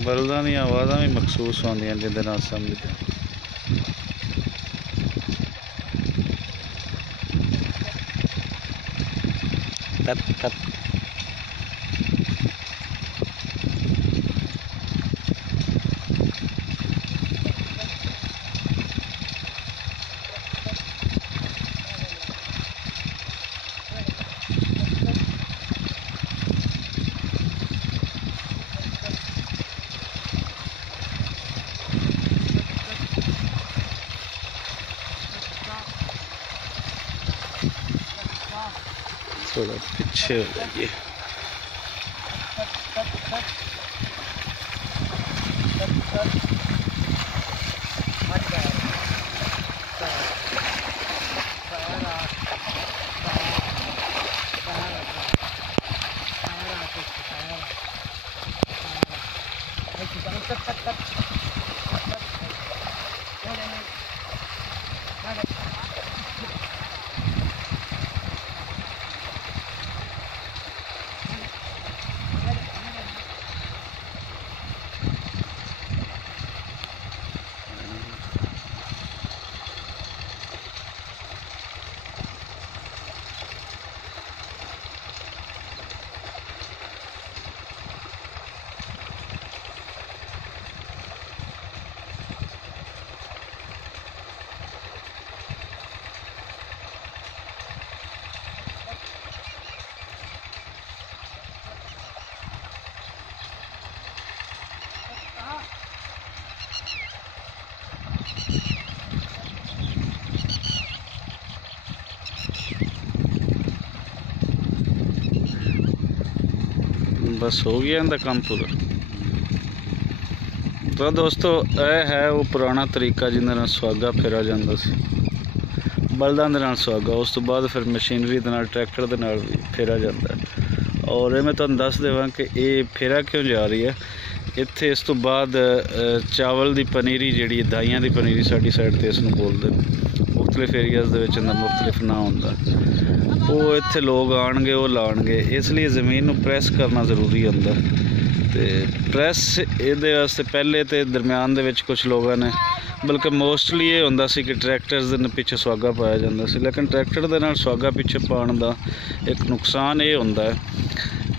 बल्दां दी आवाज़ां भी महसूस होंदियां जिहदे नाल समझदे कत कत थोड़ा पीछे हो जाइए। बस हो गया इनका काम पूरा। तो दोस्तों यह है वो पुराना तरीका जिंदे नाल सुहागा फेरा जांदा सी, बलदां दे नाल सुहागा। उस तो बाद फिर मशीनरी दे नाल ट्रैक्टर दे नाल भी फेरा जांदा है। और मैं तुहानूं दस देवां कि ये फेरा क्यों जा रही है। इत्थे इस तो बाद चावल की पनीरी जिहड़ी दाइयां की पनीरी साडी साइड ते इसनूं बोलदे, मुख्तलिफ एरियाज़ दे विच इहदा मुख्तलिफ नाम हुंदा। वो इत्थे लोग आउणगे वो लाउणगे, इसलिए ज़मीन नूं प्रैस करना ज़रूरी हुंदा। ते प्रैस इहदे वास्ते पहले तो दरम्यान दे विच कुछ लोगों ने, बल्कि मोस्टली ये हुंदा सी कि ट्रैक्टर्स दे पिछे सुहागा पाया जांदा सी। लेकिन ट्रैक्टर दे नाल सुहागा पिछे पाउण दा एक नुकसान ये हुंदा है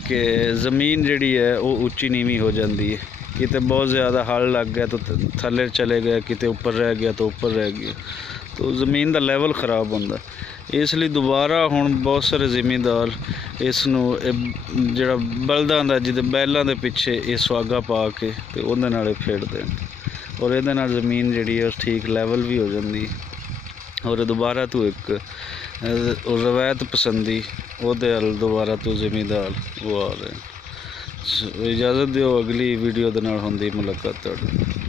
कि ज़मीन जिहड़ी है वो उच्ची नीवीं हो जाती है। किते बहुत ज़्यादा हल लग गया तो थल्ले चले गए, किते ऊपर रह गया तो ऊपर रह गया, तो ज़मीन का लैवल ख़राब होंदा। इसलिए दोबारा हुण बहुत सारे ज़मींदार इसनूं जिहड़ा बलदां दा जिहदे बैलां दे पिछे ये सुहागा पा के ते उहदे नाल फेरदे ने, और इहदे नाल ज़मीन जिहड़ी है ठीक लैवल भी हो जाती। और दोबारा तो एक रवायत पसंदी उहदे अल दोबारा तो ज़मींदार वो आ रहे हैं। इजाज़त दिओ, अगली वीडियो दे नाल हुंदी मुलाकात तुहाडी।